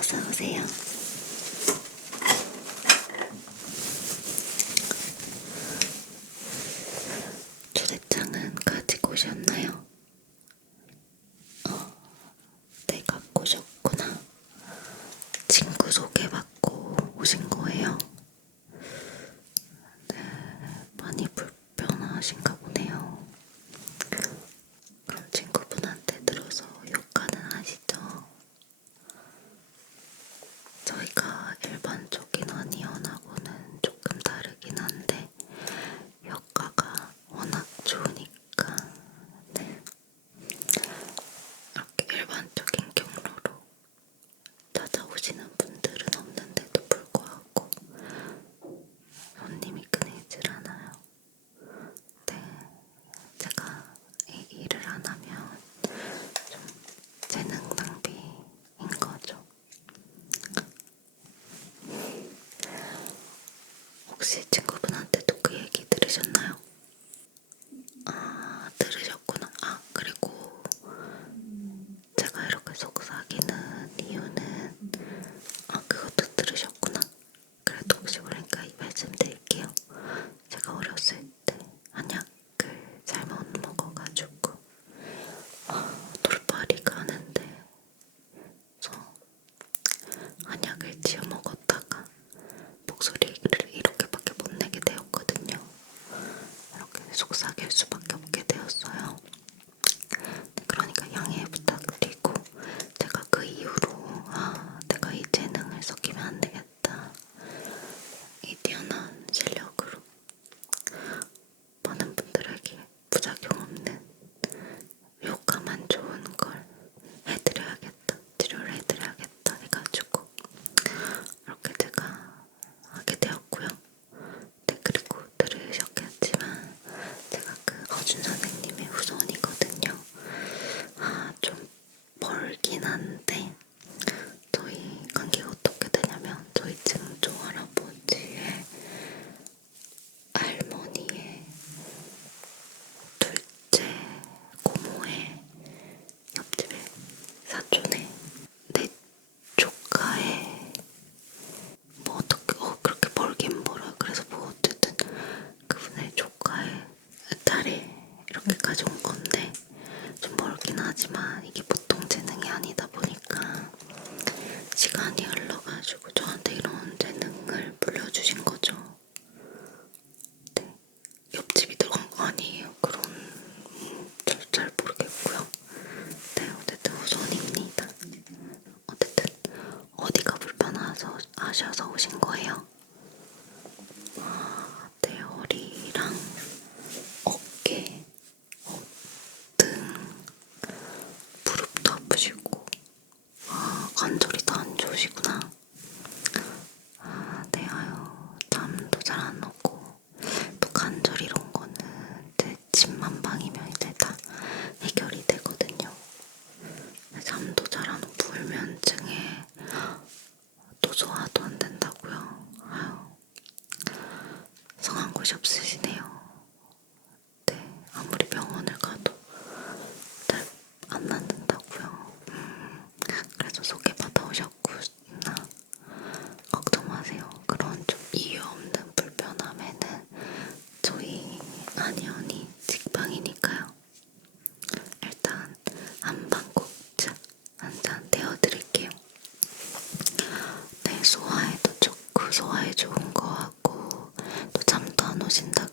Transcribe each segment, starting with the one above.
어서오세요. 초대장은 가지고 오셨나요? 네, 갖고 오셨구나. 친구 소개받고 오신 거예요? 네, 많이 불편하신가 보네요. 그럼 친구분한테 들어서 욕하는 아시죠? 저희가 일반적인 한의원하고는 조금 다르긴 한데 효과가 워낙 좋으니까 네. 이렇게 일반적인 경로로 찾아오시는 분들은 없는데도 불구하고 손님이 끊이질 않아요. 네, 제가 이 일을 안 하면 좀 재능 낭비인 거죠. 혹시 친구분한테도 그 얘기 들으셨나요? 아, 들으셨구나. 아, 그리고 제가 이렇게 속삭이는 이유는 그것도 들으셨구나. 그래도 혹시 모르니까 말씀드릴게요. 제가 어렸을 때 한약을 잘못 먹어가지고 돌팔이가 하는데 그래서 한약을 지어 먹었다가 목소리를 이렇게밖에 못 내게 되었거든요. 이렇게 속삭일 수밖에 없게 되었어요. 그러니까 양해 부탁드리고 제가 그 이후로 내가 이 재능을 섞이면 안 되겠다. 이 뛰어난 실력으로 많은 분들에게 부작용 없는 효과만 좋은 걸 해드려야겠다, 치료를 해드려야겠다 해가지고 이렇게 제가 하게 되었고요. 네, 그리고 들으셨겠지만 제가 그 허준 선생님의 후손이거든요. 좀 멀긴 한데 저희 관계가 어떻게 되냐면 저희 증조 할아버지의 할머니의 둘째 고모의 옆집에 사촌의 내 조카의 뭐 어떻게 그렇게 멀긴 멀어요. 그래서 뭐 어쨌든 그분의 조카의 딸이 이렇게까지 온 건데 좀 멀긴 하지만 이게 보통 재능이 아니다 보니까 시간이 흘러가지고 저한테 이런 재능을 물려주신 거죠. 네. 옆집이 들어간 거 아니에요. 그런 잘 모르겠고요. 네, 어쨌든 후손입니다. 어쨌든 어디가 불편해서 하셔서 오신 거예요? 네, 허리랑 어깨, 등, 무릎도 아프시고 관절이 다 안 좋으시구나. 네, 잠도 잘 안 오고 또 관절 이런 거는 이제 침만방이면 이제 다 해결이 되거든요. 잠도 잘 안 오고 불면증에 또 소화도 안 된다고요. 성한 곳이 없으시네요. 네, 아무리 병원을 가도 잘 안 낫는다고요. 그래서 소개받아 오셨구나. 걱정 마세요. 그런 좀 이유 없는 불편함에는 저희 한의원이 직방이니까요. 일단 한방국자 한 잔 데워드릴게요. 네, 소화에도 좋고 소화에 좋은 거 같고 또 잠도 안 오신다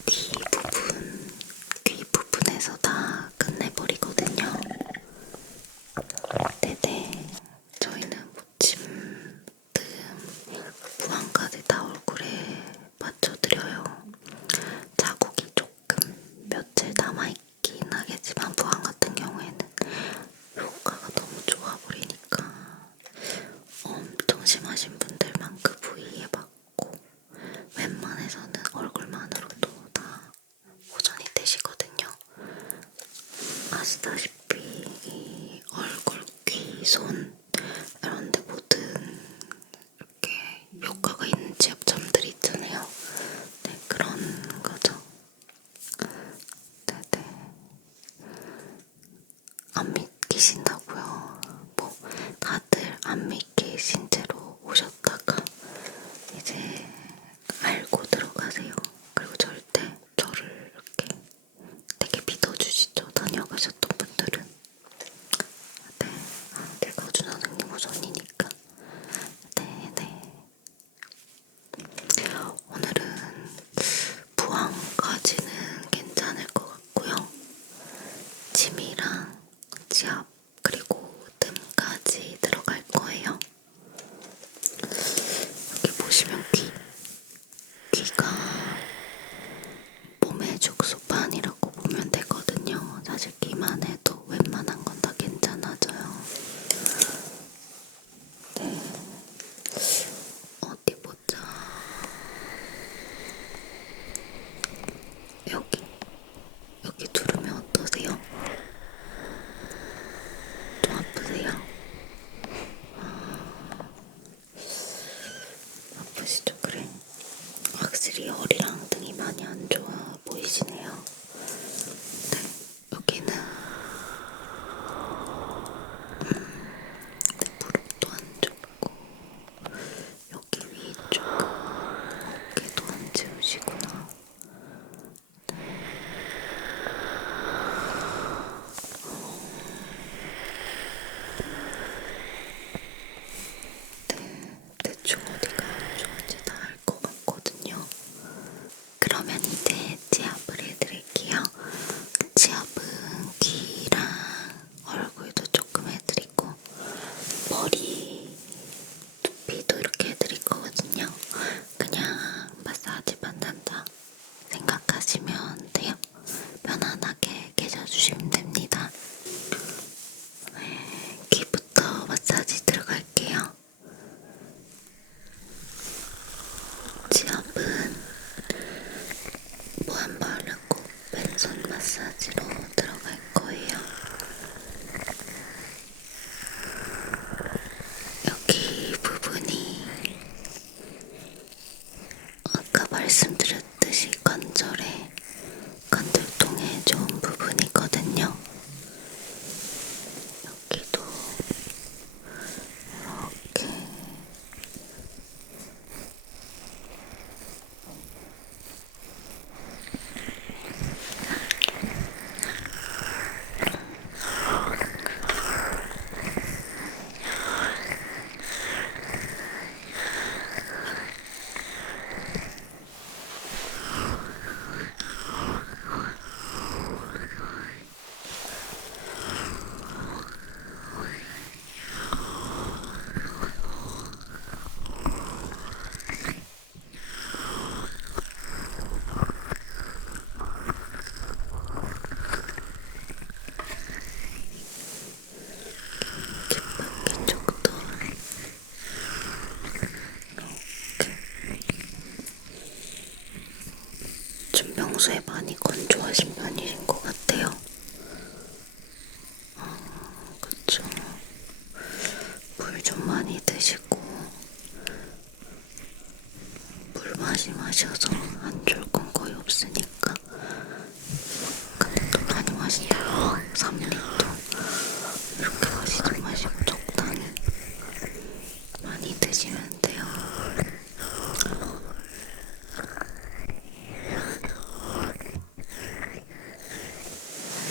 귀 부분에서 다 끝내버리거든요. 네네. 저희는 무침, 뜸, 무한까지 다 얼굴에 맞춰드려요. 자국이 조금 며칠 남아있긴 하겠지만 무한 같은 경우에는 효과가 너무 좋아버리니까 엄청 심하신 분들만 그 부위에 맞고 웬만해서는 얼굴만으로도 다 보존이 되시거든요. 아시다시피 이 얼굴, 귀, 손 이런 데 모든 이렇게 효과가 있는 지압점들이 있잖아요. 네, 그런 거죠. 네네. 안 믿기신다고요? 뭐 다들 안 믿기신 채로 오셨다가 이제 알고 들어가세요. 그리고 절대 저를 이렇게 되게 믿어주시죠. 다녀가셨던 분들은. 네, 제가 어준 선생님 우선이니까. 네네. 오늘은 부항까지는 괜찮을 것 같고요. 침이랑 지압 그리고 뜸까지 들어갈 거예요. 여기 보시면 귀가 몸의 죽수판이라고 보면 되거든요. 사실 귀만 해도 웬만한 건 다 괜찮아져요. 네. 어디 보자. 여기 두르면 어떠세요? 좀 아프세요? 아프시죠? 그래. 확실히 허리랑 등이 많이 안 좋아 보이시네요. 네, 여기는 네, 무릎도 안 좋고 여기 위쪽 어깨도 안 좋으시구나. 네, 대충 어디가 안 좋은지 다 알 것 같거든요. 그러면 이제 지압을 해드릴게요. 지압은 귀랑 얼굴도 조금 해드리고 머리, 두피도 이렇게 해드릴 거거든요. 그냥 마사지 받는다 생각하시면 돼요. 편안하게 계셔주시면 됩니다. 네, 귀부터 마사지 들어갈게요. 지압은 무한 바르고 왼손 마사지로 들어갈 거예요. 여기 부분이 아까 말씀드렸듯이 관절에 관절통에 좋은 부분이거든요. 여기도 이렇게 귓바퀴 쪽도 이렇게 좀 평소에 많이 건조하신 편이신 것 같아요. 그쵸. 물 좀 많이 드시고 물 마셔서 안 좋을 건 거의 없으니까. 근데 또 많이 마신다고 3리터 이렇게 마시지 마시고 적당히 많이 드시면 돼요.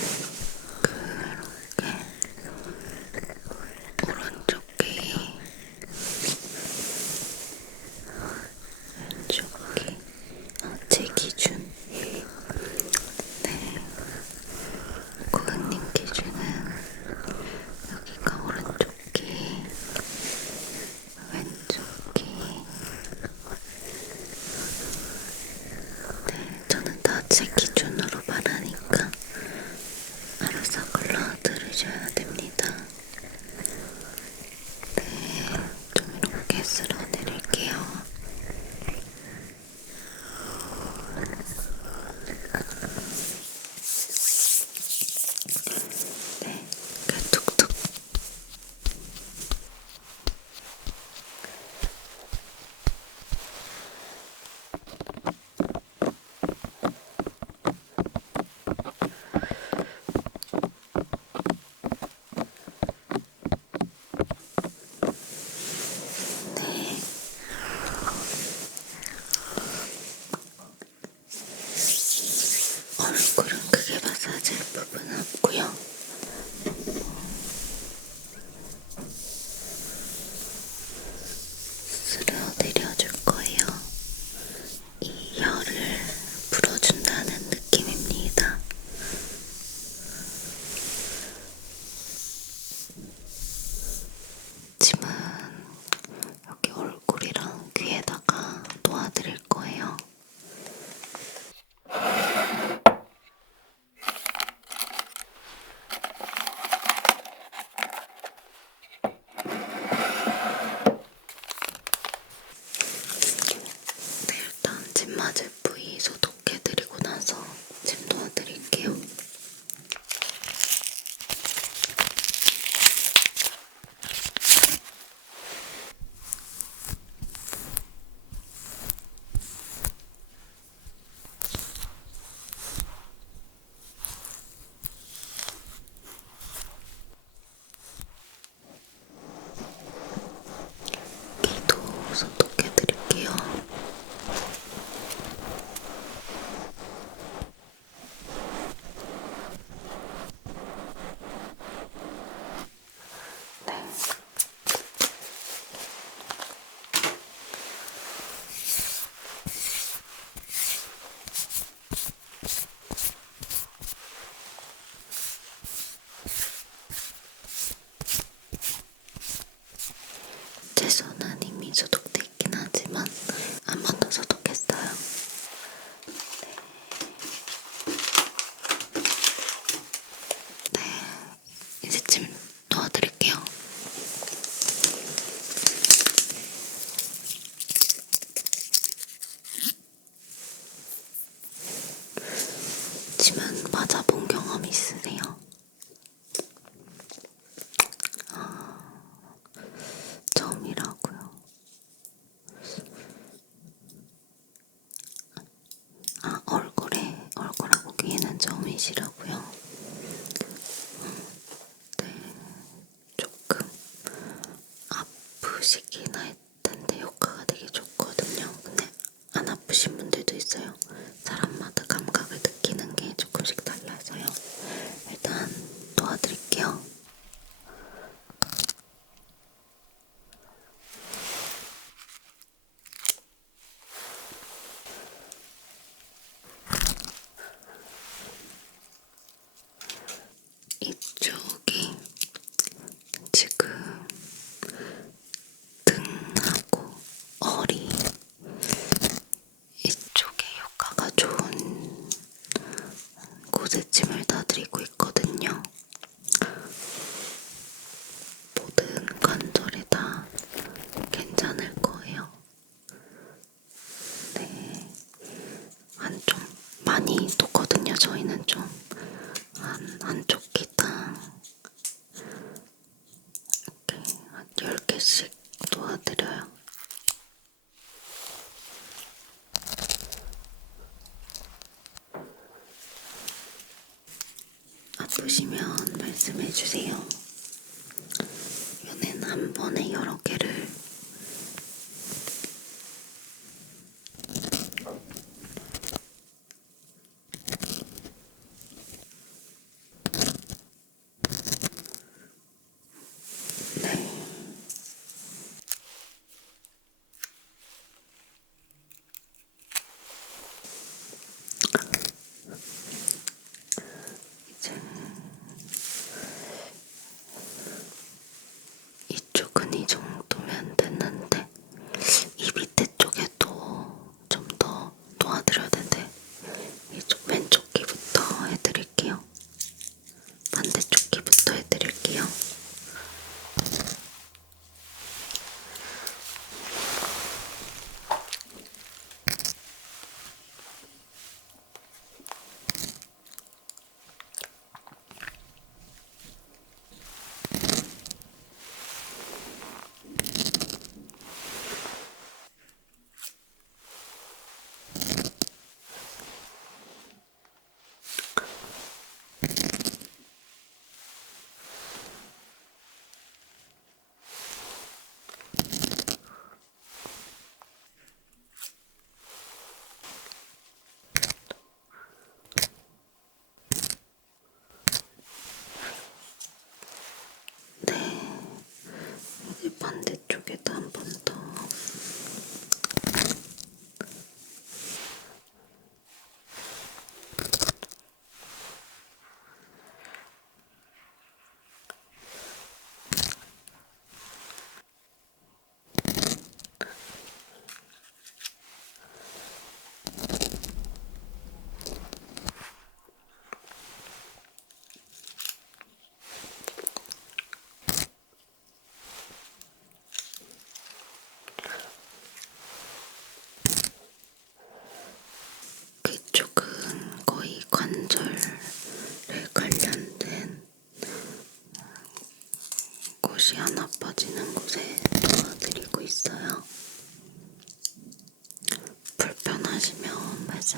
제 기준으로 말하니까 알아서 걸러 들으셔야 됩니다. 네, 좀 이렇게 쓸어드릴게요. 네, 그 툭툭. 네. 얼굴은 크게 마사지할 부분은 없고요. 쓸어드려줄 거예요. 이 혀를 풀어준다는 느낌입니다. 짐은 여기 얼굴이랑 귀에다가 놓아드릴 거예요. 네, 일단 침 맞을 부위 소독해드리고 나서 침 놓아드릴게요. 귀도 소독해드릴게요. 네. 제 손은 이미 소독돼 있긴 하지만 한 번 더 소독했어요. 네, 이제 침 놓아드릴게요. 침은 맞아본 경험 있으세요? 처음이라고요. 아, 얼굴하고 귀에는 처음이시라고요? 네, 조금 아프시긴 할 텐데 효과가 되게 좋거든요. 근데 안 아프신 분들도 있어요. 사람마다 감각을 느끼는 게 조금씩 달라서요. 일단 도와드릴게요. 이쪽이 지금 등하고 허리 이쪽에 효과가 좋은 곳에 침을 다 드리고 있거든요. 모든 관절에 다 괜찮을 거예요. 네, 한 좀 많이 놓거든요. 저희는 좀 한쪽 귀당 이렇게 한 10개씩 놓아드려요. 아프시면 말씀해주세요. 얘는 한 번에 여러 개를 네. 이제 이쪽은 이 정도면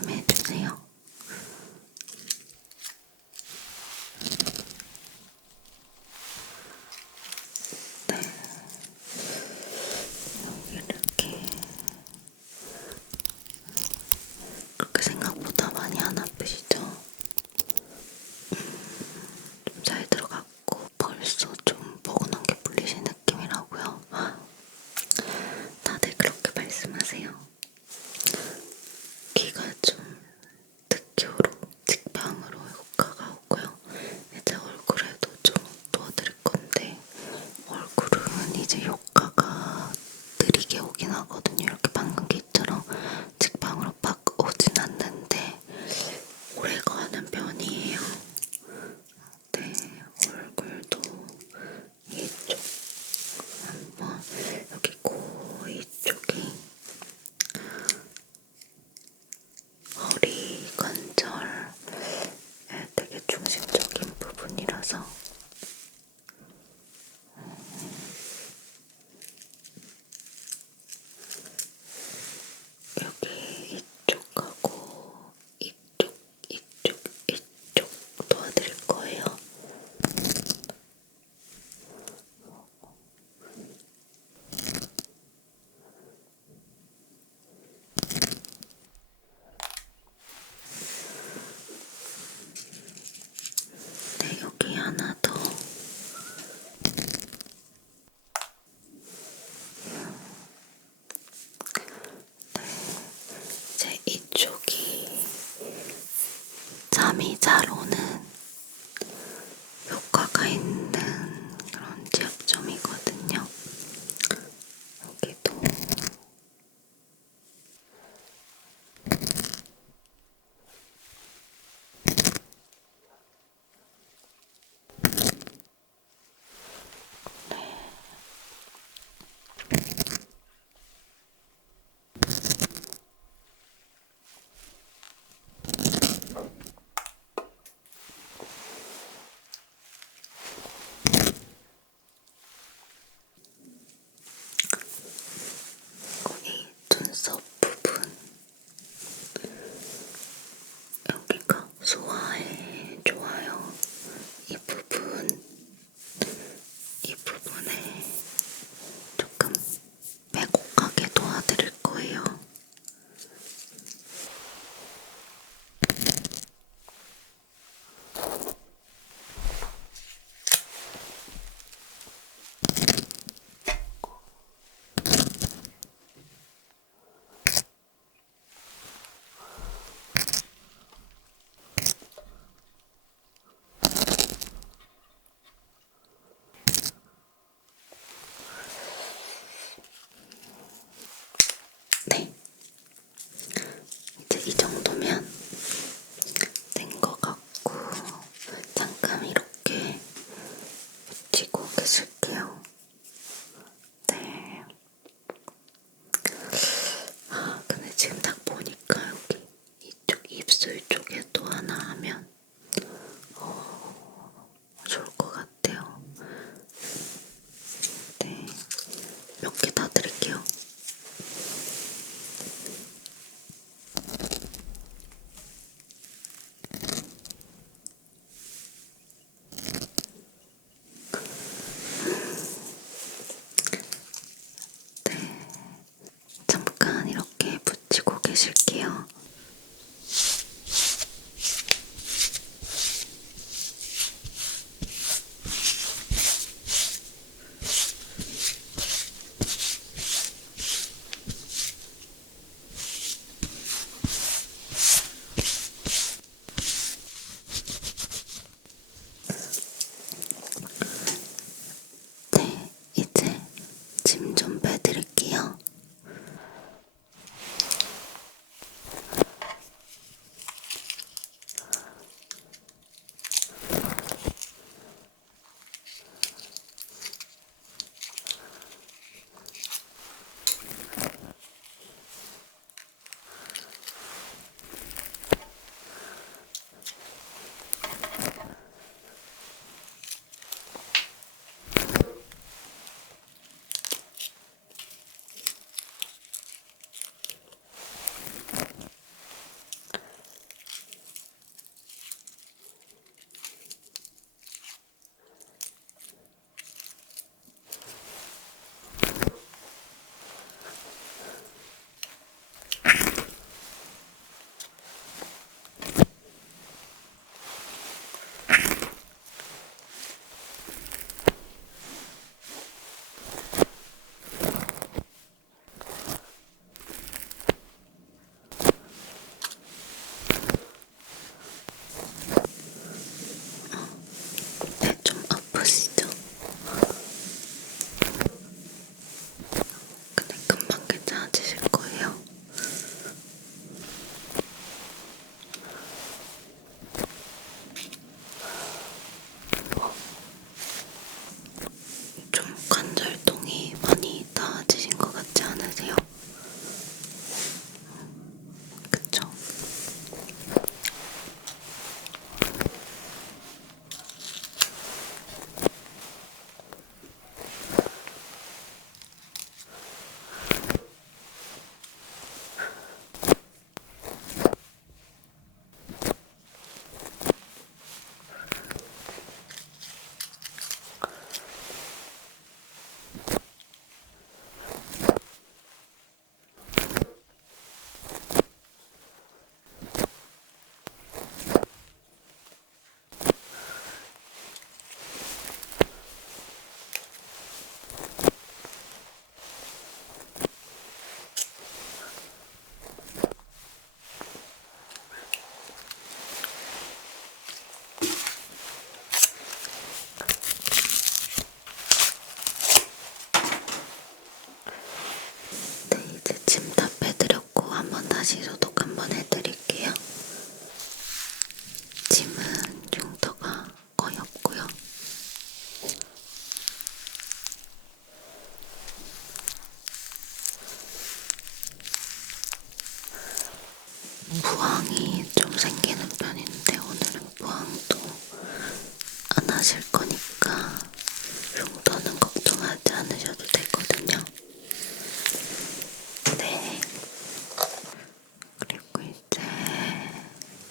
말씀해주세요. 네, 이렇게 그렇게 생각보다 많이 안 아프시죠? 좀 잘 들어갔고 벌써 좀 포근한 게 풀리신 느낌이라고요? 다들 그렇게 말씀하세요. 귀가 좀 특효로 직방으로 효과가 오고요. 이제 얼굴에도 좀 도와드릴 건데 얼굴은 이제 효과가 느리게 오긴 하거든요. 이렇게 방금 기처럼 직방으로 팍 오진 않는데 오래 가는 편이에요. 네, 얼굴도 이쪽 한번 여기 코 이쪽이 허리 관절에 되게 중심적인 부분이라서 여기 이쪽하고 이쪽 도와드릴 거예요. 네, 여기 하나 더. 네, 이제 이쪽이 잠이 잘 오는 효과가 있는 그런 지압점이거든요. 여기도 이 눈썹 부분 여기가 소화에 좋아요. 이 부분에 조금 빼곡하게 도와드릴 거예요. 네, 이제 이 정도면 된 것 같고 잠깐 이렇게 붙이고 계실게요. 네. 근데 지금 딱 보니까 여기 이쪽 입술 쪽에 또 하나 하면 좋을 것 같아요. 네, 몇 개 다 드릴게요. 네, 잠깐 이렇게 붙이고 계실게요.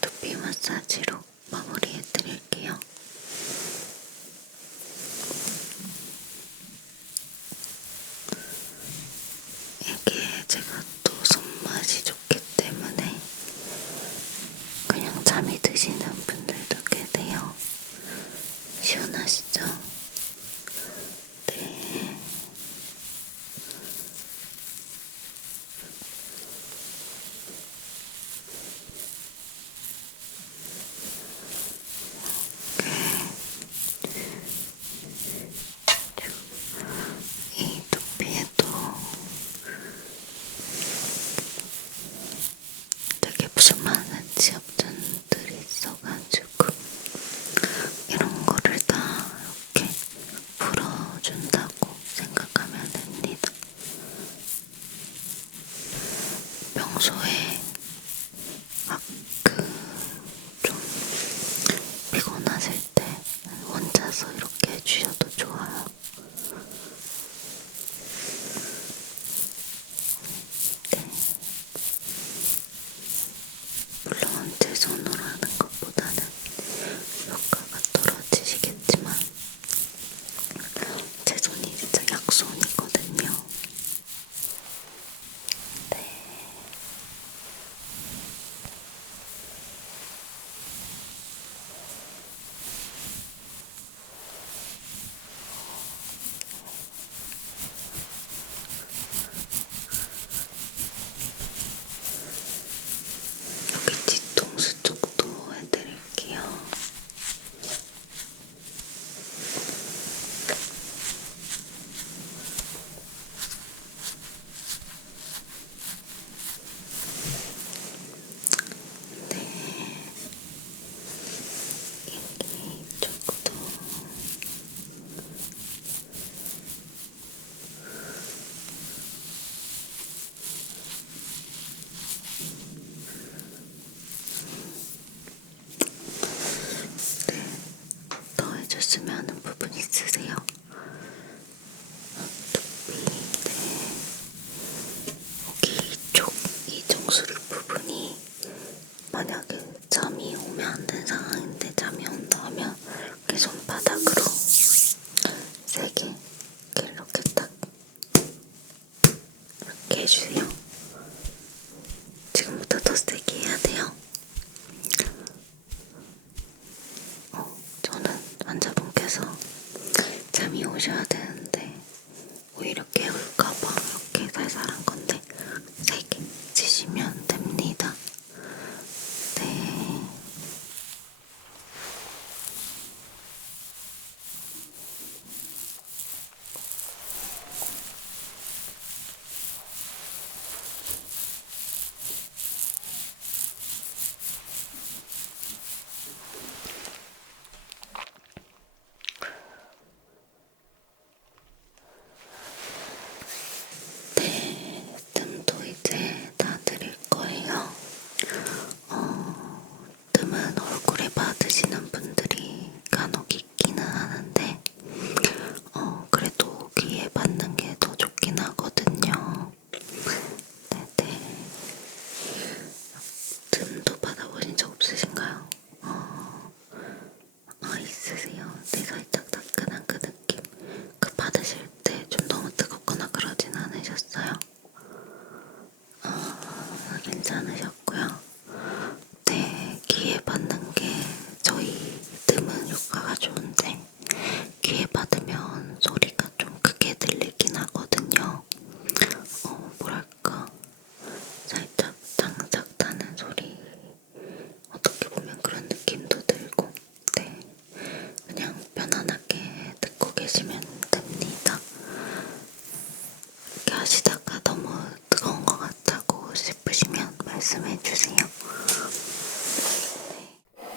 두피 마사지로 마무리해드릴게요. 이게 제가 또 손맛이 좋기 때문에 그냥 잠이 드시는 분들도 계세요. 시원하시죠? 네. 이 두피에도 되게 수많은 지압전들이 있어가지고 이런 거를 다 이렇게 풀어준다고 생각하면 됩니다. 평소에 막 좀 피곤하실 때 혼자서 이렇게 해주셔도 좋아요. 네. 물론 제 손으로 하는 것보다는 효과가 떨어지시겠지만 제 손이 진짜 약손이거든요. 네. 여기 뒤통수 쪽도 해드릴게요. 네. 이쪽도. 네. 더 해줬으면 하는 부분 있으세요? 두피, 네. 여기 이쪽 이정수리 부분이 만약에 잠이 오면 안 되는 상황인데 잠이 온다 하면 이렇게 손바닥으로 세게 이렇게 딱 이렇게 해주세요. 지금부터 더 세게 해야 돼요. 저는 환자분께서 잠이 오셔야 되는데 오히려 깨울까봐 이렇게 살살 한 건데 세게 치시면 됩니다. 네. 네, 뜸도 이제 다 드릴 거예요. 뜸은 얼굴에 받으시는 분들이 간혹 있기는 하는데 그래도 귀에 받는 게 더 좋긴 하거든요. 네네. 뜸도 받아보신 적 없으신가요? 있으세요. 네, 살짝 따끈한 그 느낌. 그 받으실 때 좀 너무 뜨겁거나 그러진 않으셨어요? 괜찮으셨고요. 네, 귀에 받는 게 저희 뜸은 효과가 좋은데 귀에 받으면 소리가 좀 크게 들리긴 하거든요. 뭐랄까 살짝 장작 타는 소리 어떻게 보면 그런 느낌도 들고 네, 그냥 편안하게 듣고 계시면 됩니다. 이렇게 하시다가 너무 뜨거운 것 같다고 싶으시면 말씀해주세요. 네.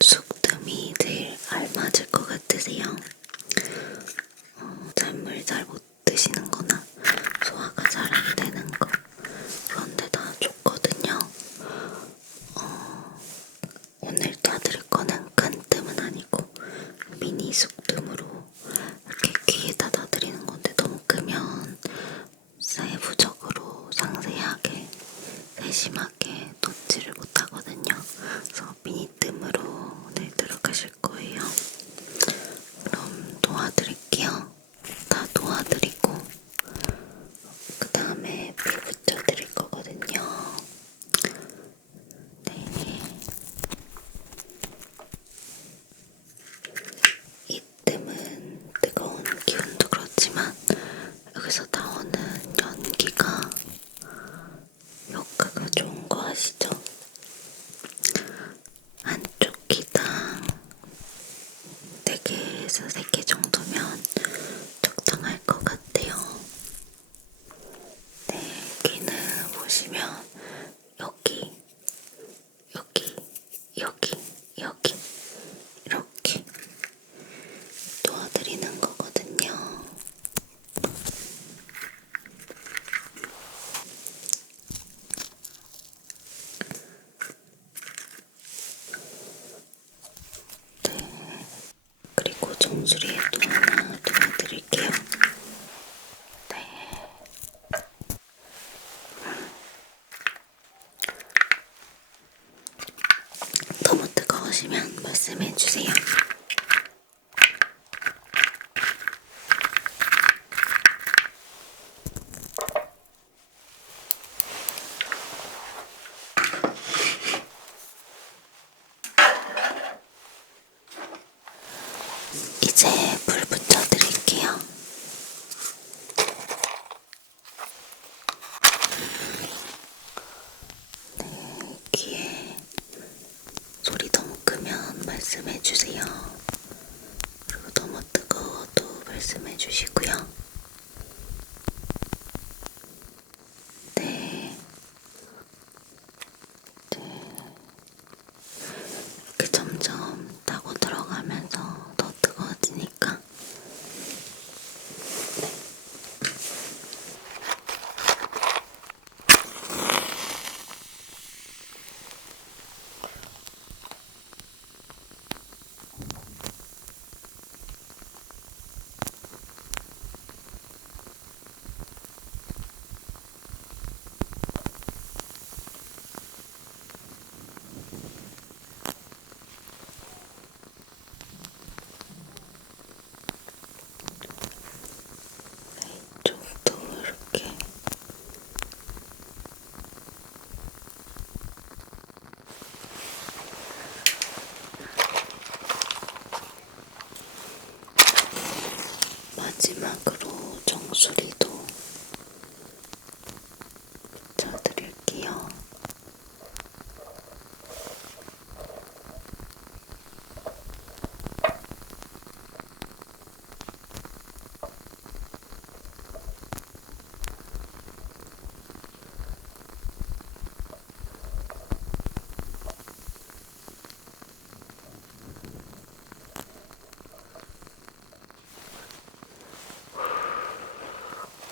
쑥뜸이 제일 알맞을 것 같으세요? 짠물 잘 못 드시는 거나 소화가 잘 안 되는 거 그런데 다 좋거든요. 오늘 도와드릴 거는 큰 뜸은 아니고 미니 쑥뜸으로 이렇게 귀에다 놔드리는 건데 너무 크면 세부적으로 상세하게 세심하게 놓지를 못하거든요. 그래서 미니 뜸으로 오늘 들어가실 거예요. 그럼 도와드릴게요. 다 도와드리고 그 다음에 물 붙여드릴 거거든요. 네. 이 뜸은 뜨거운 기운도 그렇지만 여기서 나오는 연기가 효과가 좋은 거 아시죠? 한쪽 귀당 4개에서 3개 정도면 적당할 것 같아요. 네, 귀는 보시면 여기, 여기, 여기, 여기 이렇게 도와드리는 거거든요. 네, 그리고 정수리에 또 하나 도와드릴게요. 네. 너무 뜨거우시면 말씀해주세요. 이제 불 붙여드릴게요. 네, 귀에 소리 너무 크면 말씀해주세요. 그리고 너무 뜨거워도 말씀해주시고요. 네. 이렇게 점점 타고 들어가면서 더 뜨거워지니까 이쪽도 이렇게 마지막으로 정수리도 붙여드릴게요.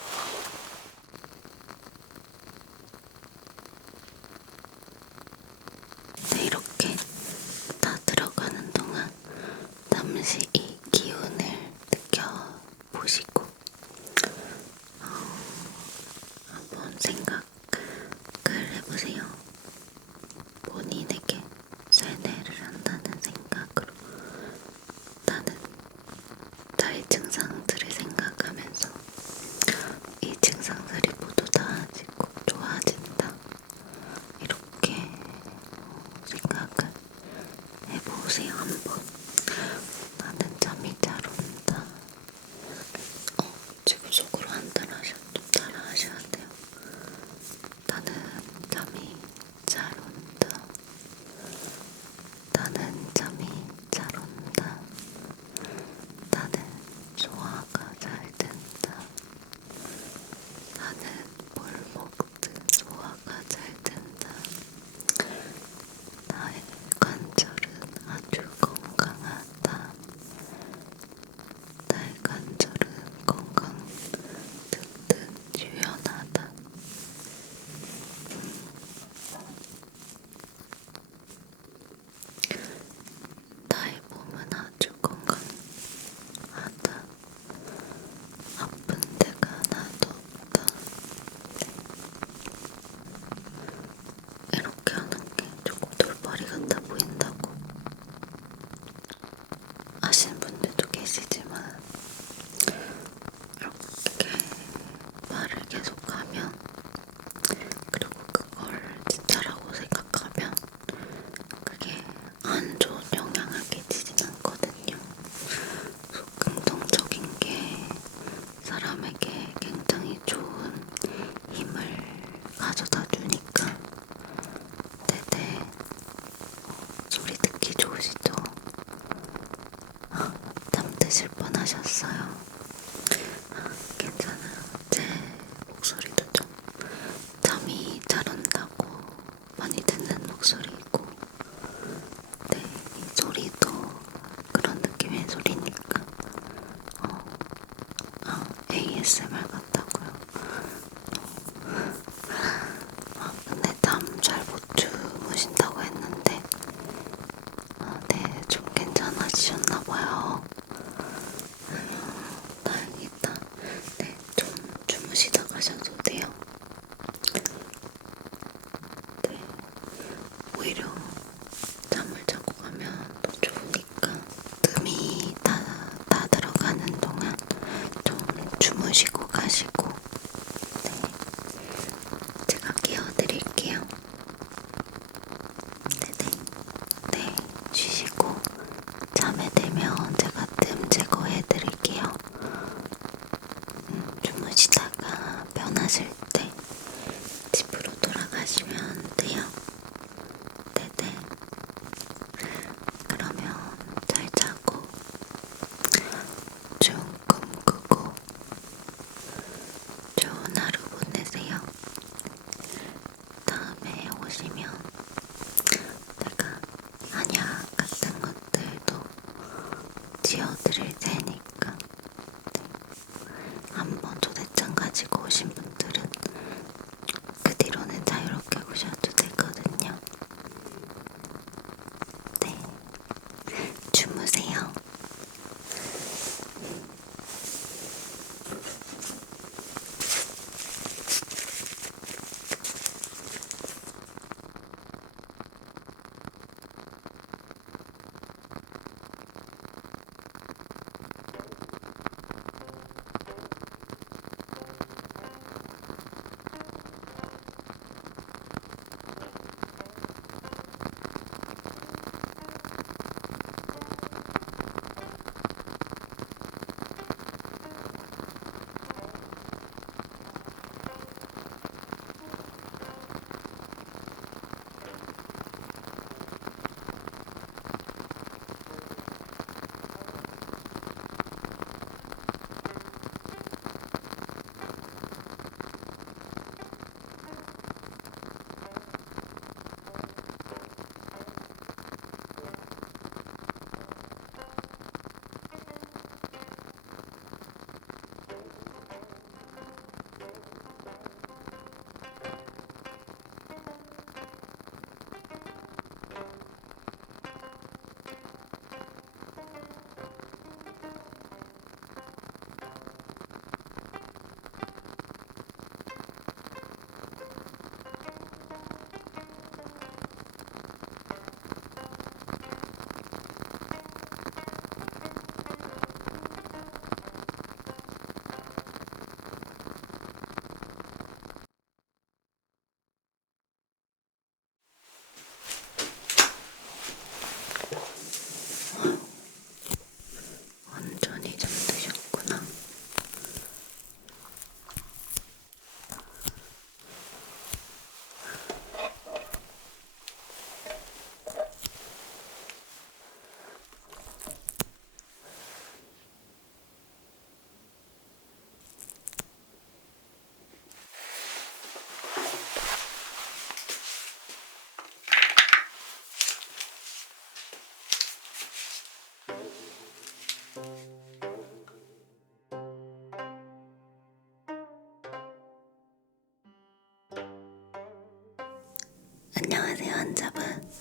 계시지만 이렇게 말을 계속하면, 그리고 그걸 진짜라고 생각하면 그게 안 좋은 영향을 끼치진 않거든요. 그래서 긍정적인 게 사람에게 굉장히 좋은 힘을 가져다 주니까. 네네. 소리 듣기 좋으시죠? 잠드실 뻔하셨어요. 괜찮아요. 제 목소리도 좀 잠이 잘 온다고 많이 듣는 목소리이고, 네, 이 소리도 그런 느낌의 소리니까 ASMR 같다고요. 근데 잠 잘 못 주무신다고 했는데 네, 좀 괜찮아지셨나봐요. 다행이다. 네, 좀 주무시다 가셔도 돼요. 네, 오히려 잠을 자고 가면 더 좋으니까 뜸이 다 들어가는 동안 좀 주무시고 가시고. 네, 제가 깨워드릴게요. 네네. 네, 쉬시고 잠에 들면 제가 뜸 제거해드릴게요. 주무시다가 변하실 때 집으로 돌아가시면 돼요. 네네. 그러면 잘 자고 좋은 꿈 꾸고 좋은 하루 보내세요. 다음에 오시면 내가 한약 같은 것들도 지어드릴 테니까, 한번 초대장 가지고 오신 분들은 그 뒤로는 자유롭게 오셔도 되거든요. 네, 주무세요. 완전히 잠드셨구나. 안녕하세요, 환자분.